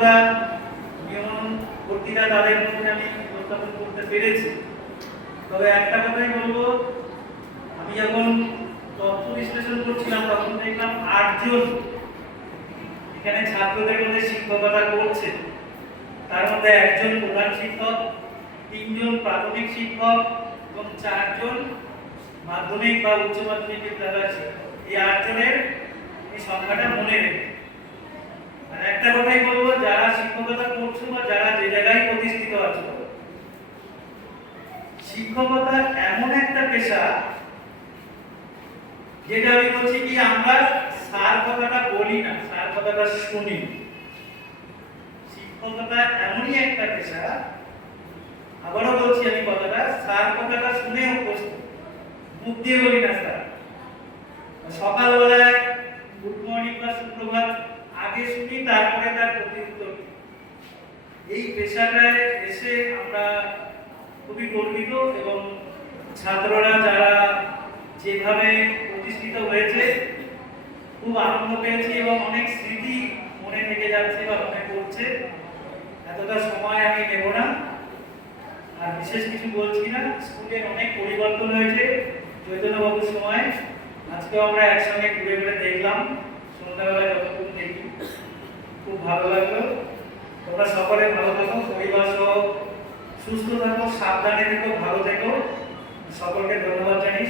যতটা নিয়ম বর্তিতা তাদের মধ্যে আমি উপস্থাপন করতে পেরেছি। তবে একটা কথাই বলবো, আমি যখন তথ্য বিশ্লেষণ করছিলাম তখন দেখলাম ৮ জন এখানে ছাত্রদের মধ্যে শিক্ষকতা করছে। তার মধ্যে একজন প্রধান শিক্ষক, ৩ জন প্রাথমিক শিক্ষক এবং ৪ জন মাধ্যমিক বা উচ্চ মাধ্যমিক বিদ্যালয়ের শিক্ষক। এই ৮ জনের এই সংখ্যাটা মনে রেখে, আর একটা কথাই বলবো, যারা শিক্ষকতা করছো বা যারা যে জায়গায় প্রতিষ্ঠিত আছো, শিক্ষকতা এমন একটা পেশা যেটা আমি বলছি কি, আমরা স্যার কথাটা বলি না, স্যার কথাটা শুনি। শিক্ষকতা এমনই একটা পেশা, আবারও বলছি আমি কথাটা, স্যার কথাটা শুনে অভ্যস্ত, মুখ দিয়ে বলি না স্যার। সকালবেলায় গুড মর্নিং বা সুপ্রভাত আগে শুনি, তারপরে তার প্রত্যুত্তর। এই পেশাটায় এসে আমরা খুবই গর্বিত এবং ছাত্ররা যারা যেভাবে প্রতিষ্ঠিত হয়েছে খুব আনন্দ পেয়েছি এবং অনেক স্মৃতি মনে থেকে যাচ্ছে বা মনে পড়ছে। এতটা সময় আমি নেব না, আর বিশেষ কিছু বলছি না। স্কুলের অনেক পরিবর্তন হয়েছে চৈতন্যবাবুর সময়। আজকেও আমরা একসঙ্গে ঘুরে ঘুরে দেখলাম, সন্ধ্যাবেলায় যতক্ষণ দেখি, খুব ভালো লাগলো। তোমরা সকলে ভালো থাকো, পরিবার সহ সুস্থ থাকো, সাবধানে থেকো, ভালো থেকো। সকলকে ধন্যবাদ জানিয়ে